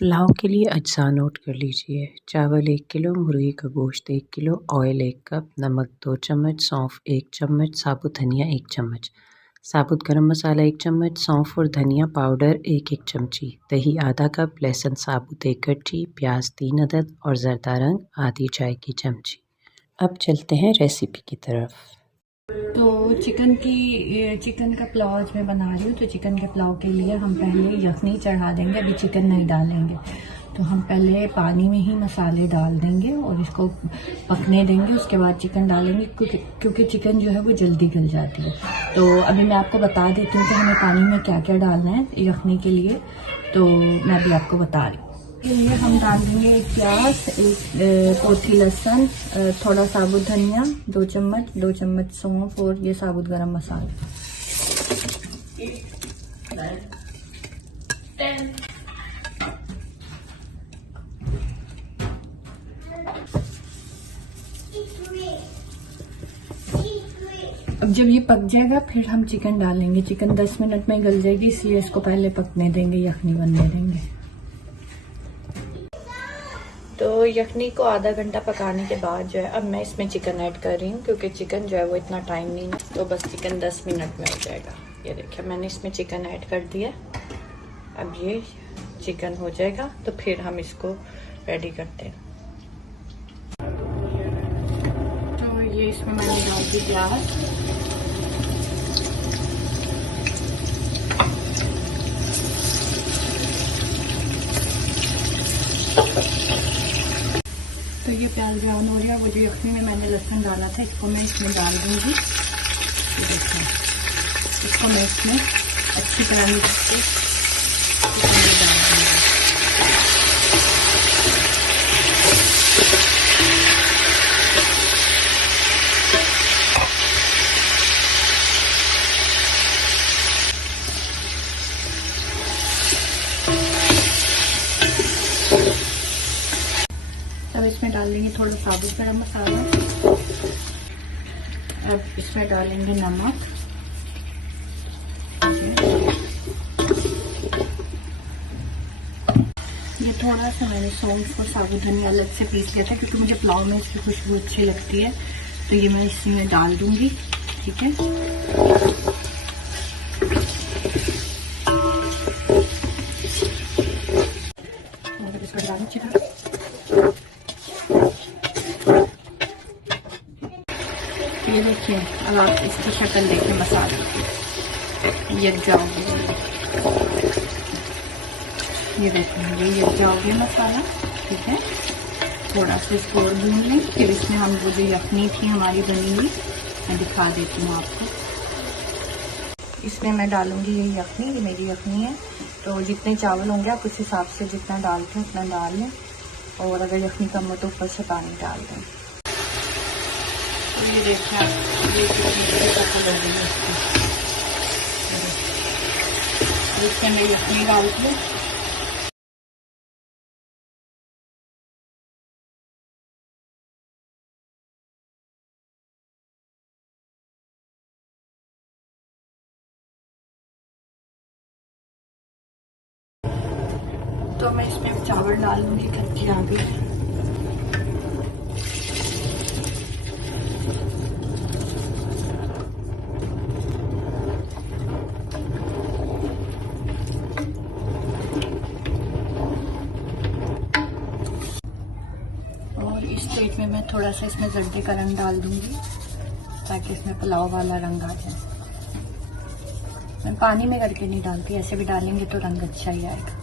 पुलाव के लिए अज्जा नोट कर लीजिए। चावल 1 किलो, मुर्गी का गोश्त 1 किलो, ऑयल 1 कप, नमक 2 चम्मच, सौंफ 1 चम्मच, साबुत धनिया 1 चम्मच, साबुत गरम मसाला 1 चम्मच, सौंफ और धनिया पाउडर 1-1 चमची, दही आधा कप, लहसुन साबुत 1 कटची, प्याज 3 अदद और ज़रदा रंग आधी चाय की चमची। अब चलते हैं रेसिपी की तरफ। तो चिकन का पुलाव आज मैं बना रही हूँ। तो चिकन के पुलाव के लिए हम पहले यखनी चढ़ा देंगे, अभी चिकन नहीं डालेंगे। तो हम पहले पानी में ही मसाले डाल देंगे और इसको पकने देंगे, उसके बाद चिकन डालेंगे क्योंकि चिकन जो है वो जल्दी गल जाती है। तो अभी मैं आपको बता देती हूँ कि हमें पानी में क्या क्या डालना है यखनी के लिए। तो मैं अभी आपको बता रही हूँ। के लिए हम डाल देंगे 1 प्याज, 1 पोथी लहसुन, थोड़ा साबुत धनिया 2 चम्मच, 2 चम्मच सौंफ और ये साबुत गरम मसाला। अब जब ये पक जाएगा फिर हम चिकन डालेंगे। चिकन 10 मिनट में गल जाएगी, इसलिए इसको पहले पकने देंगे, यखनी बनने देंगे। तो यखनी को आधा घंटा पकाने के बाद जो है अब मैं इसमें चिकन ऐड कर रही हूँ, क्योंकि चिकन जो है वो इतना टाइम नहीं है, तो बस चिकन 10 मिनट में हो जाएगा। ये देखिए मैंने इसमें चिकन ऐड कर दिया। अब ये चिकन हो जाएगा तो फिर हम इसको रेडी करते हैं। तो ये इसमें मैंने डाल दी प्याज, तो ये प्याज ब्राउन हो गया। वो जो यखनी में मैंने लहसुन डाला था इसको मैं इसमें डाल दूंगी। ये देखिए इसको मैं इसमें अच्छी तरह मिक्स के डाल दूंगी। अब इसमें डाल देंगे थोड़ा साबुत गरम मसाला। अब इसमें डालेंगे नमक, ये थोड़ा सा मैंने सौंफ और साबुत धनिया अलग से पीस लिया था, क्योंकि मुझे पुलाव में इसकी खुशबू अच्छी लगती है, तो ये मैं इसमें डाल दूंगी। ठीक है, और इसको डालूं चिकन। ये देखिए अब आप इसकी शक्ल देखिए, मसाले यकजा हो गया। ये देखिए ये यकजा हो गया मसाला। ठीक है, थोड़ा सा इसको और भून लें, फिर इसमें हम वो जो यखनी थी हमारी बनी हुई, मैं दिखा देती हूँ आपको। इसमें मैं डालूंगी ये यखनी, ये मेरी यखनी है। तो जितने चावल होंगे आप उस हिसाब से जितना डालते हैं उतना डाल लें, और अगर यखनी कम हो तो ऊपर से पानी डाल दें। तो ये देखिए ये शक्ल हो गई है इसकी। इसमें मैं यखनी डाल दूँ। तो मैं इसमें चावल डाल दूँगी कच्ची आधी। और इस स्टेज में मैं थोड़ा सा इसमें जर्दे का रंग डाल दूँगी, ताकि इसमें पुलाव वाला रंग आ जाए। मैं पानी में करके नहीं डालती, ऐसे भी डालेंगे तो रंग अच्छा ही आएगा।